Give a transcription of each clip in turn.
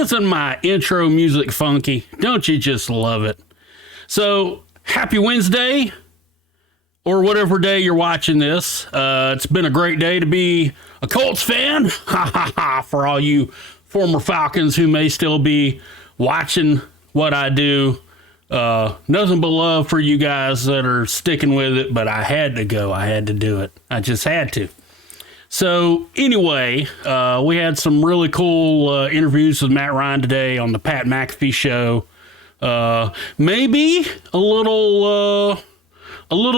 Isn't my intro music funky? Don't you just love it? So, happy Wednesday, or whatever day you're watching this. It's been a great day to be a Colts fan. Ha ha ha, for all you former Falcons who may still be watching what I do. Nothing but love for you guys that are sticking with it, but I had to go. I had to do it. I just had to. So anyway, we had some really cool interviews with Matt Ryan today on the Pat McAfee show. Maybe a little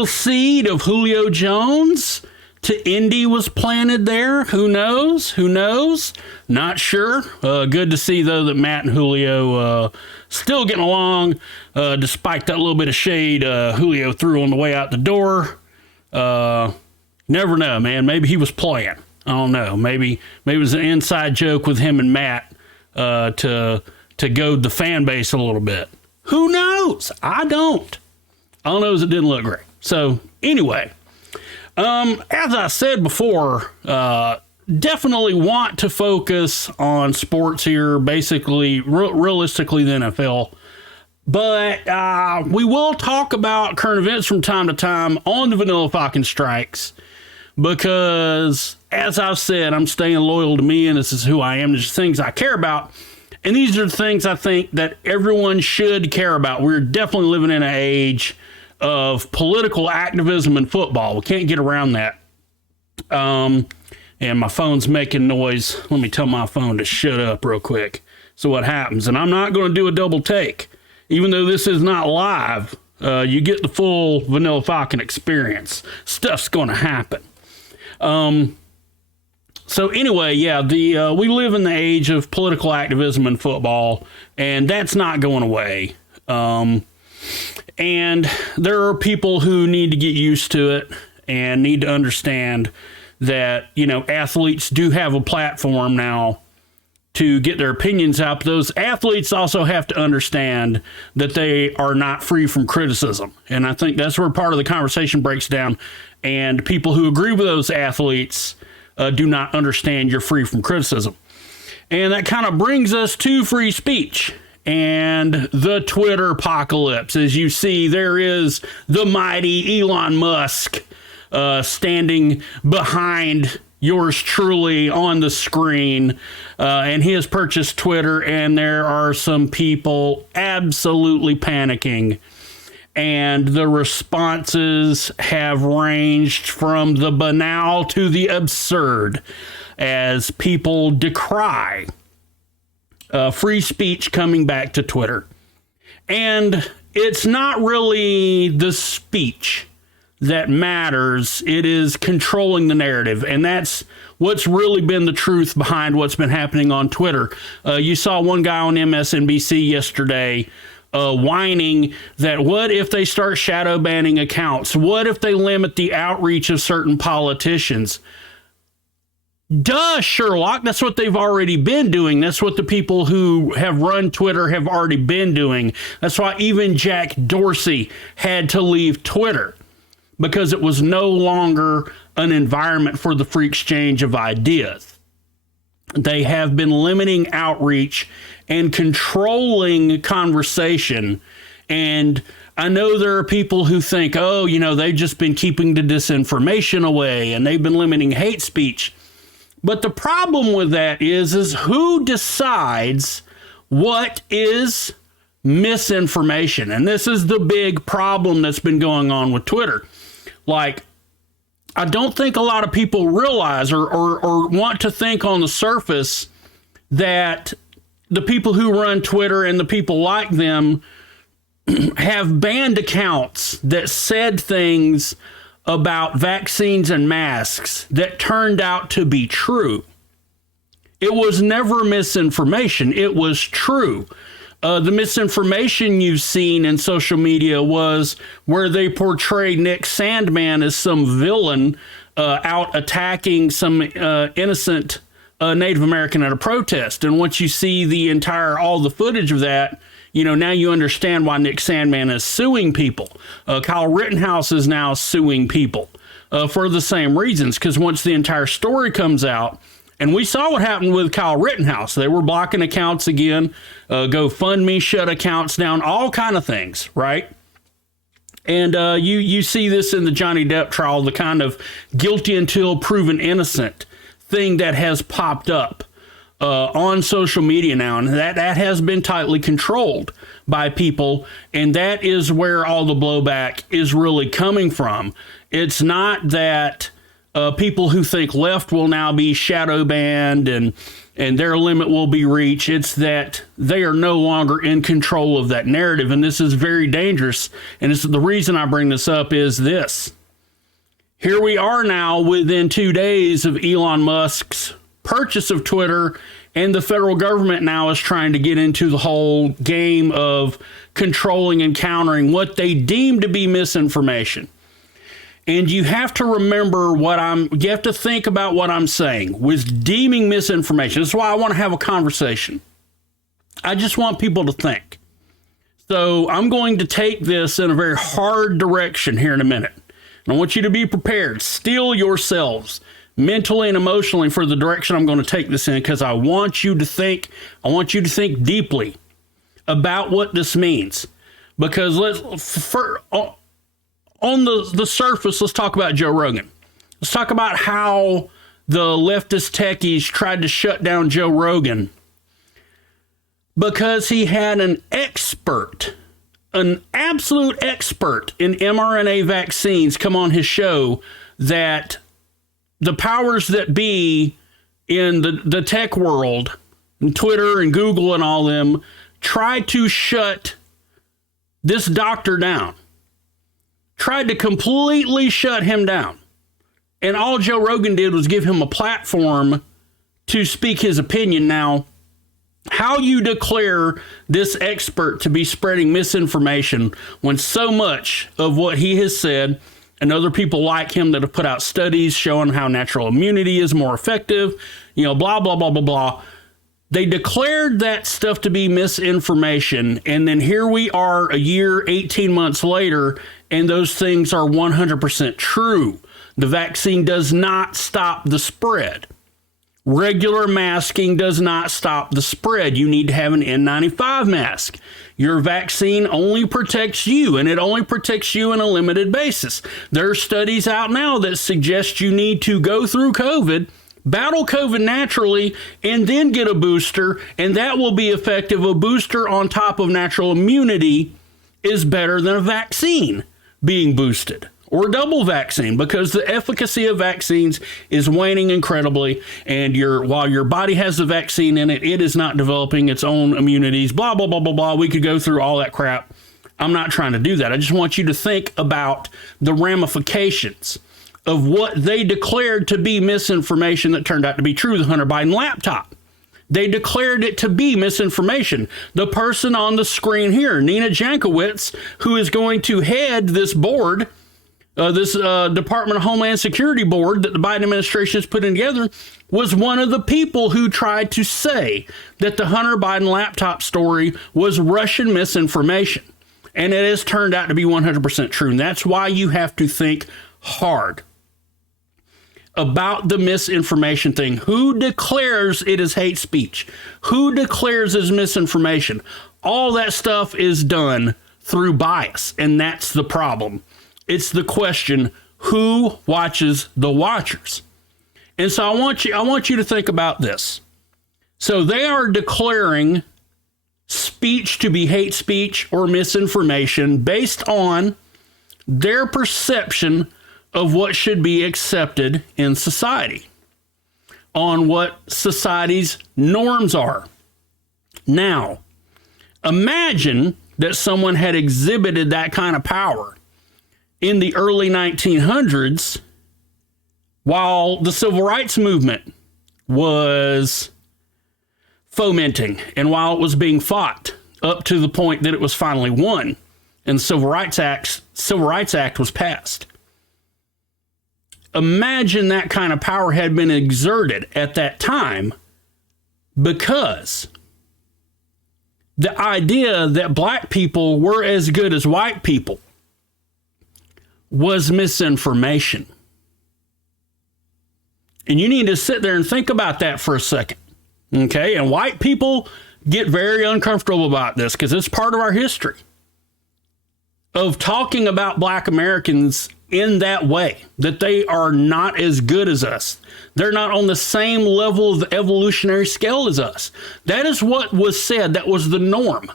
seed of Julio Jones to Indy was planted there. Who knows? Who knows? Not sure. Good to see, though, that Matt and Julio still getting along, despite that little bit of shade Julio threw on the way out the door. Never know, man. Maybe he was playing. I don't know. Maybe it was an inside joke with him and Matt to goad the fan base a little bit. Who knows? I don't. All I know is it didn't look great. So anyway, as I said before, definitely want to focus on sports here, basically, realistically, the NFL. But we will talk about current events from time to time on the Vanilla Falcon Strikes, because, as I've said, I'm staying loyal to me, and this is who I am. There's things I care about, and these are the things I think that everyone should care about. We're definitely living in an age of political activism in football. We can't get around that. And my phone's making noise. Let me tell my phone to shut up real quick. So what happens? And I'm not going to do a double take. Even though this is not live, you get the full Vanilla Falcon experience. Stuff's going to happen. So anyway, yeah, we live in the age of political activism in football, and that's not going away. And there are people who need to get used to it and need to understand that, athletes do have a platform now to get their opinions out. But those athletes also have to understand that they are not free from criticism. And I think that's where part of the conversation breaks down. And people who agree with those athletes do not understand you're free from criticism. And that kind of brings us to free speech and the Twitter apocalypse. As you see, there is the mighty Elon Musk standing behind yours truly on the screen, and he has purchased Twitter, and there are some people absolutely panicking, and the responses have ranged from the banal to the absurd as people decry free speech coming back to Twitter. And it's not really the speech that matters. It is controlling the narrative. And that's what's really been the truth behind what's been happening on Twitter. You saw one guy on MSNBC yesterday whining that what if they start shadow banning accounts? What if they limit the outreach of certain politicians? Duh, Sherlock. That's what they've already been doing. That's what the people who have run Twitter have already been doing. That's why even Jack Dorsey had to leave Twitter, because it was no longer an environment for the free exchange of ideas. They have been limiting outreach and controlling conversation. And I know there are people who think, they've just been keeping the disinformation away and they've been limiting hate speech. But the problem with that is who decides what is misinformation? And this is the big problem that's been going on with Twitter. Like, I don't think a lot of people realize or want to think on the surface that the people who run Twitter and the people like them have banned accounts that said things about vaccines and masks that turned out to be true. It was never misinformation. It was true. The misinformation you've seen in social media was where they portrayed Nick Sandmann as some villain out attacking some innocent Native American at a protest. And once you see all the footage of that, now you understand why Nick Sandmann is suing people. Kyle Rittenhouse is now suing people for the same reasons, because once the entire story comes out, And we saw what happened with Kyle Rittenhouse. They were blocking accounts again, GoFundMe shut accounts down, all kind of things, right? And you see this in the Johnny Depp trial, the kind of guilty until proven innocent thing that has popped up on social media now, and that has been tightly controlled by people, and that is where all the blowback is really coming from. It's not that people who think left will now be shadow banned and their limit will be reached. It's that they are no longer in control of that narrative, and this is very dangerous. And the reason I bring this up is this. Here we are now within 2 days of Elon Musk's purchase of Twitter, and the federal government now is trying to get into the whole game of controlling and countering what they deem to be misinformation. And you have to remember you have to think about what I'm saying with deeming misinformation. That's why I want to have a conversation. I just want people to think. So I'm going to take this in a very hard direction here in a minute. And I want you to be prepared. Steel yourselves mentally and emotionally for the direction I'm going to take this in, because I want you to think. I want you to think deeply about what this means. Because on the surface, let's talk about Joe Rogan. Let's talk about how the leftist techies tried to shut down Joe Rogan because he had an absolute expert in mRNA vaccines come on his show that the powers that be in the tech world, and Twitter and Google and all them, tried to shut this doctor down. Tried to completely shut him down. And all Joe Rogan did was give him a platform to speak his opinion. Now, how you declare this expert to be spreading misinformation when so much of what he has said, and other people like him that have put out studies showing how natural immunity is more effective, blah, blah, blah, blah, blah. They declared that stuff to be misinformation, and then here we are a year, 18 months later, and those things are 100% true. The vaccine does not stop the spread. Regular masking does not stop the spread. You need to have an N95 mask. Your vaccine only protects you, and it only protects you on a limited basis. There are studies out now that suggest you need to go through COVID, battle COVID naturally, and then get a booster, and that will be effective. A booster on top of natural immunity is better than a vaccine being boosted or double vaccine, because the efficacy of vaccines is waning incredibly, and while your body has the vaccine in it, it is not developing its own immunities, blah, blah, blah, blah, blah. We could go through all that crap. I'm not trying to do that. I just want you to think about the ramifications of what they declared to be misinformation that turned out to be true, the Hunter Biden laptop. They declared it to be misinformation. The person on the screen here, Nina Jankowicz, who is going to head this board, this Department of Homeland Security board that the Biden administration is putting together, was one of the people who tried to say that the Hunter Biden laptop story was Russian misinformation. And it has turned out to be 100% true. And that's why you have to think hard about the misinformation thing. Who declares it is hate speech? Who declares it is misinformation? All that stuff is done through bias, and that's the problem. It's the question, who watches the watchers? And so I want you to think about this. So they are declaring speech to be hate speech or misinformation based on their perception of what should be accepted in society, on what society's norms are. Now, imagine that someone had exhibited that kind of power in the early 1900s while the civil rights movement was fomenting and while it was being fought up to the point that it was finally won and the Civil Rights Act was passed. Imagine that kind of power had been exerted at that time, because the idea that black people were as good as white people was misinformation. And you need to sit there and think about that for a second. Okay? And white people get very uncomfortable about this because it's part of our history of talking about black Americans in that way, that they are not as good as us. They're not on the same level of the evolutionary scale as us. That is what was said. That was the norm,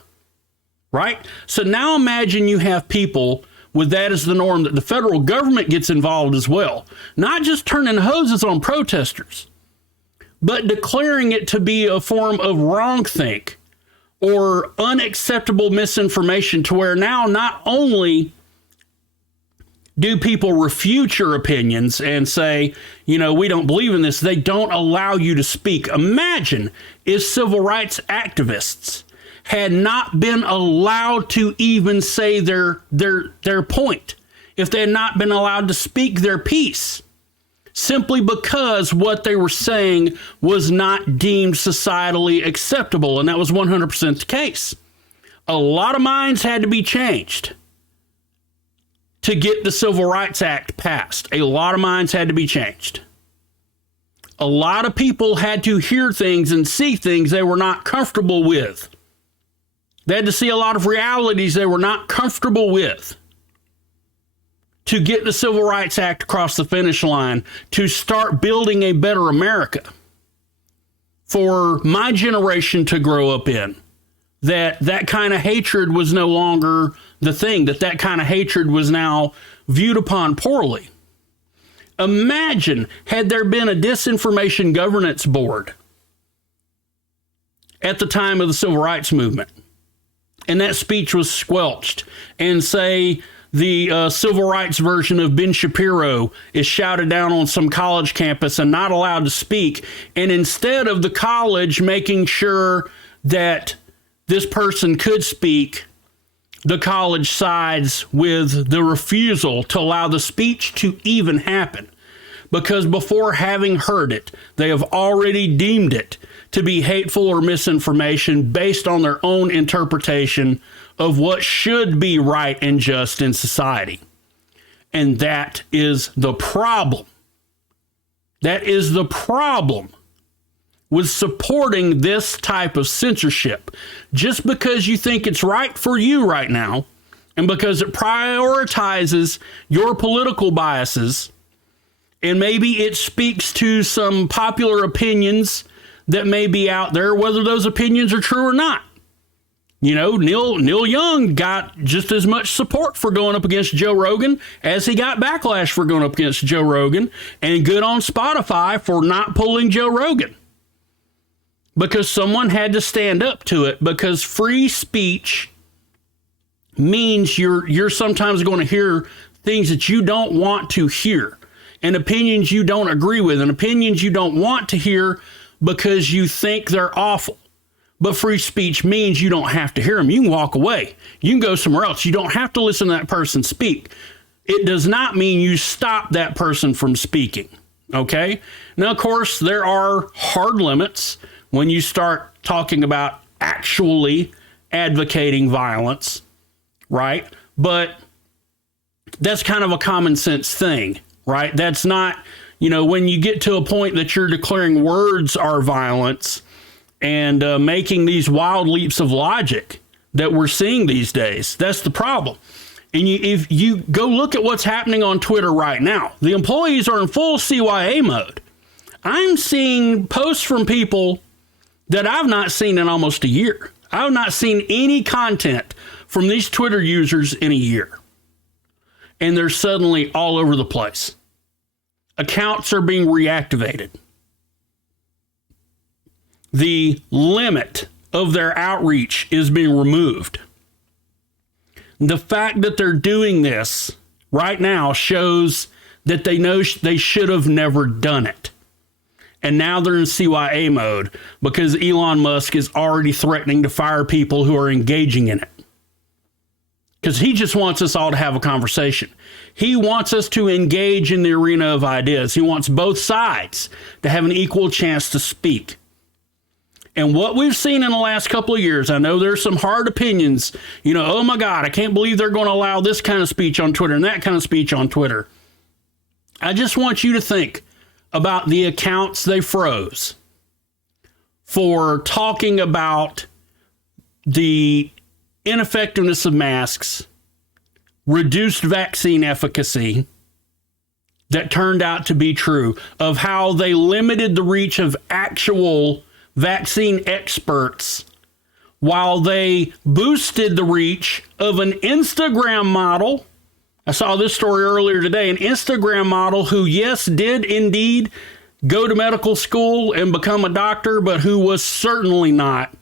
right? So now imagine you have people with that as the norm, that the federal government gets involved as well, not just turning hoses on protesters, but declaring it to be a form of wrongthink or unacceptable misinformation, to where now not only do people refute your opinions and say, you know, we don't believe in this, they don't allow you to speak. Imagine if civil rights activists had not been allowed to even say their point, if they had not been allowed to speak their piece, simply because what they were saying was not deemed societally acceptable. And that was 100% the case. A lot of minds had to be changed to get the Civil Rights Act passed. A lot of minds had to be changed. A lot of people had to hear things and see things they were not comfortable with. They had to see a lot of realities they were not comfortable with to get the Civil Rights Act across the finish line, to start building a better America for my generation to grow up in. That kind of hatred was no longer the thing, that kind of hatred was now viewed upon poorly. Imagine had there been a Misinformation Governance Board at the time of the Civil Rights Movement, and that speech was squelched, and say the civil rights version of Ben Shapiro is shouted down on some college campus and not allowed to speak, and instead of the college making sure that this person could speak, the college sides with the refusal to allow the speech to even happen, because before having heard it, they have already deemed it to be hateful or misinformation based on their own interpretation of what should be right and just in society. And that is the problem. That is the problem with supporting this type of censorship. Just because you think it's right for you right now, and because it prioritizes your political biases, and maybe it speaks to some popular opinions that may be out there, whether those opinions are true or not. You know, Neil Young got just as much support for going up against Joe Rogan as he got backlash for going up against Joe Rogan, and good on Spotify for not pulling Joe Rogan, because someone had to stand up to it, because free speech means you're sometimes going to hear things that you don't want to hear, and opinions you don't agree with, and opinions you don't want to hear because you think they're awful. But free speech means you don't have to hear them. You can walk away. You can go somewhere else. You don't have to listen to that person speak. It does not mean you stop that person from speaking. Okay? Now, of course, there are hard limits when you start talking about actually advocating violence, right? But that's kind of a common sense thing, right? That's not, you know, when you get to a point that you're declaring words are violence and making these wild leaps of logic that we're seeing these days, that's the problem. And if you go look at what's happening on Twitter right now, the employees are in full CYA mode. I'm seeing posts from people that I've not seen in almost a year. I've not seen any content from these Twitter users in a year. And they're suddenly all over the place. Accounts are being reactivated. The limit of their outreach is being removed. The fact that they're doing this right now shows that they know they should have never done it. And now they're in CYA mode because Elon Musk is already threatening to fire people who are engaging in it. Because he just wants us all to have a conversation. He wants us to engage in the arena of ideas. He wants both sides to have an equal chance to speak. And what we've seen in the last couple of years, I know there's some hard opinions. You know, oh my God, I can't believe they're going to allow this kind of speech on Twitter and that kind of speech on Twitter. I just want you to think about the accounts they froze for talking about the ineffectiveness of masks, reduced vaccine efficacy that turned out to be true, of how they limited the reach of actual vaccine experts while they boosted the reach of an Instagram model. I saw this story earlier today, an Instagram model who, yes, did indeed go to medical school and become a doctor, but who was certainly not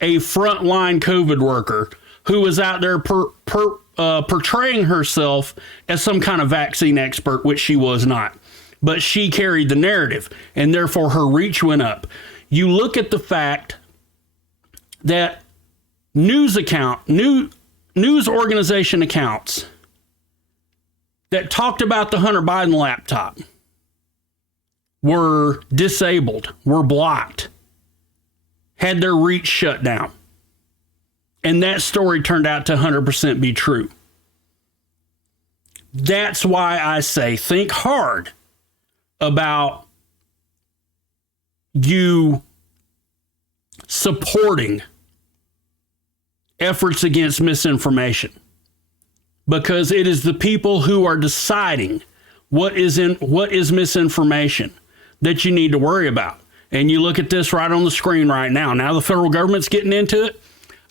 a frontline COVID worker, who was out there portraying herself as some kind of vaccine expert, which she was not. But she carried the narrative, and therefore her reach went up. You look at the fact that news organization accounts that talked about the Hunter Biden laptop were disabled, were blocked, had their reach shut down. And that story turned out to 100% be true. That's why I say think hard about you supporting efforts against misinformation, because it is the people who are deciding what is misinformation that you need to worry about. And you look at this right on the screen right now. Now the federal government's getting into it.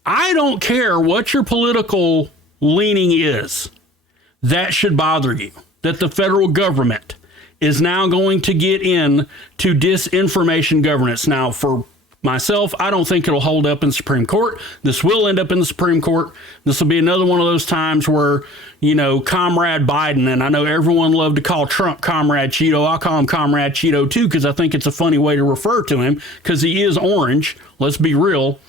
I don't care what your political leaning is. That should bother you, that the federal government is now going to get in to disinformation governance. Now, for myself, I don't think it'll hold up in the Supreme Court. This will end up in the Supreme Court. This will be another one of those times where, Comrade Biden, and I know everyone loved to call Trump Comrade Cheeto. I'll call him Comrade Cheeto too, because I think it's a funny way to refer to him, because he is orange. Let's be real.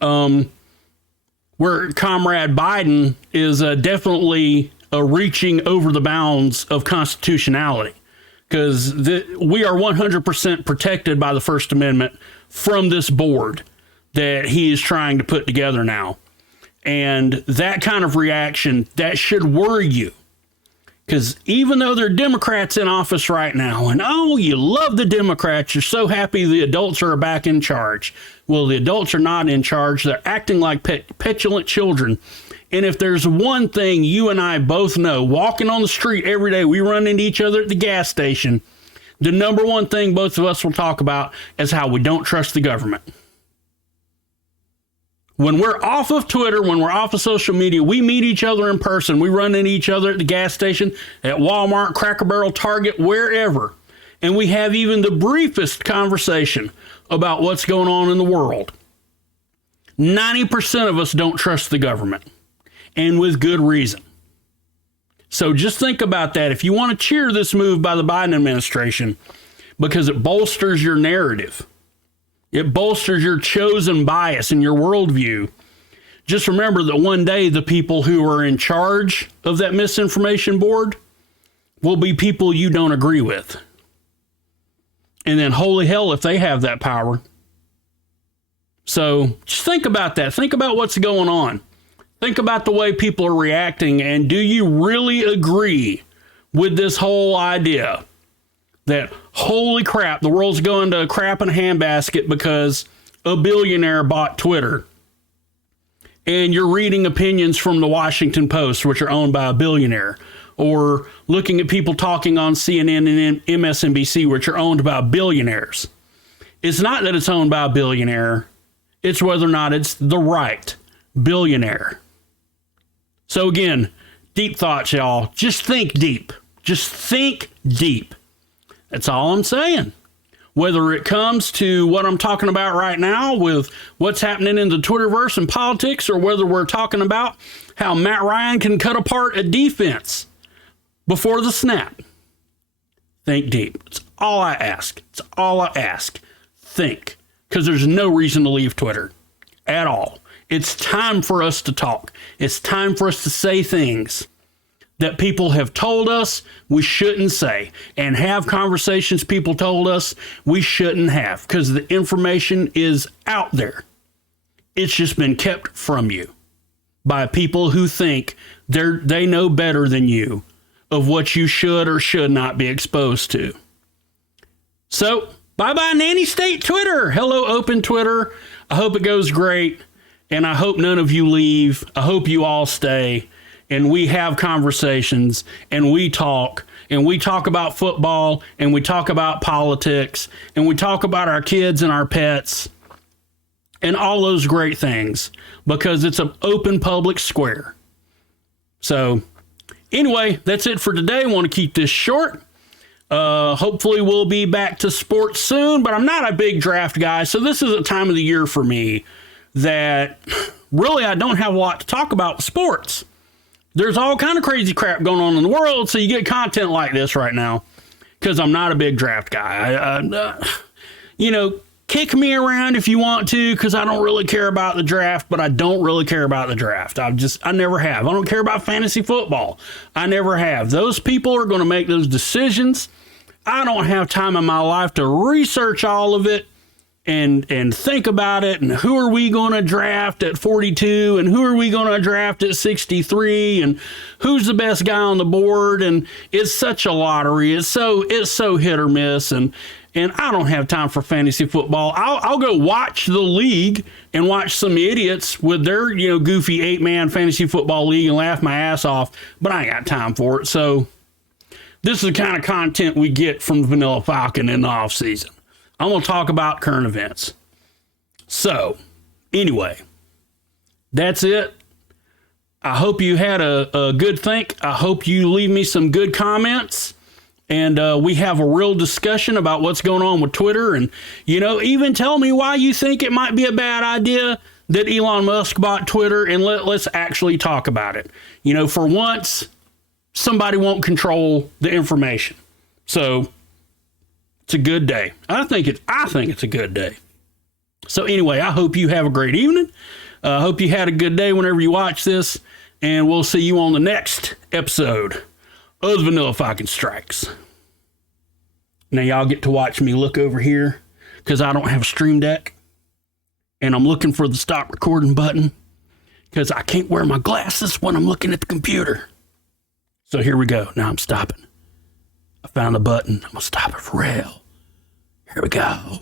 Where Comrade Biden is definitely reaching over the bounds of constitutionality, because we are 100% protected by the First Amendment from this board that he is trying to put together now. And that kind of reaction, that should worry you. Because even though there are Democrats in office right now, and you love the Democrats, you're so happy the adults are back in charge. Well, the adults are not in charge. They're acting like petulant children. And if there's one thing you and I both know, walking on the street every day, we run into each other at the gas station, the number one thing both of us will talk about is how we don't trust the government. When we're off of Twitter, when we're off of social media, we meet each other in person. We run into each other at the gas station, at Walmart, Cracker Barrel, Target, wherever. And we have even the briefest conversation about what's going on in the world. 90% of us don't trust the government, and with good reason. So just think about that. If you want to cheer this move by the Biden administration, because it bolsters your narrative, it bolsters your chosen bias and your worldview, just remember that one day the people who are in charge of that misinformation board will be people you don't agree with. And then holy hell if they have that power. So just think about that. Think about what's going on. Think about the way people are reacting, and do you really agree with this whole idea that, holy crap, the world's going to crap in a handbasket because a billionaire bought Twitter, and you're reading opinions from the Washington Post, which are owned by a billionaire, or looking at people talking on CNN and MSNBC, which are owned by billionaires? It's not that it's owned by a billionaire. It's whether or not it's the right billionaire. So again, deep thoughts, y'all. Just think deep. Just think deep. That's all I'm saying. Whether it comes to what I'm talking about right now with what's happening in the Twitterverse and politics, or whether we're talking about how Matt Ryan can cut apart a defense before the snap. Think deep. It's all I ask. It's all I ask. Think. Because there's no reason to leave Twitter at all. It's time for us to talk. It's time for us to say things that people have told us we shouldn't say, and have conversations people told us we shouldn't have, because the information is out there. It's just been kept from you by people who think they know better than you of what you should or should not be exposed to. So, bye-bye Nanny State Twitter. Hello, open Twitter. I hope it goes great, and I hope none of you leave. I hope you all stay, and we have conversations, and we talk about football, and we talk about politics, and we talk about our kids and our pets, and all those great things, because it's an open public square. So, anyway, that's it for today. I want to keep this short. Hopefully we'll be back to sports soon, but I'm not a big draft guy, so this is a time of the year for me that really I don't have a lot to talk about with sports. There's all kind of crazy crap going on in the world, so you get content like this right now because I'm not a big draft guy. Kick me around if you want to, because I don't really care about the draft, but I don't really care about the draft. I never have. I don't care about fantasy football. I never have. Those people are going to make those decisions. I don't have time in my life to research all of it and think about it, and who are we going to draft at 42, and who are we going to draft at 63, and who's the best guy on the board, and it's such a lottery. It's so hit or miss, and I don't have time for fantasy football. I'll go watch the league and watch some idiots with their goofy 8-man fantasy football league and laugh my ass off, but I ain't got time for it. So this is the kind of content we get from Vanilla Falcon in the off season. I'm going to talk about current events. So, anyway, that's it. I hope you had a good think. I hope you leave me some good comments. And we have a real discussion about what's going on with Twitter. And, even tell me why you think it might be a bad idea that Elon Musk bought Twitter. And let's actually talk about it. For once, somebody won't control the information. So it's a good day. I think it's a good day. So anyway, I hope you have a great evening. I hope you had a good day whenever you watch this, and we'll see you on the next episode of the Vanilla Falcon Strikes. Now y'all get to watch me look over here because I don't have a Stream Deck, and I'm looking for the stop recording button because I can't wear my glasses when I'm looking at the computer. So here we go. Now I'm stopping. I found the button. I'm going to stop it for real. Here we go.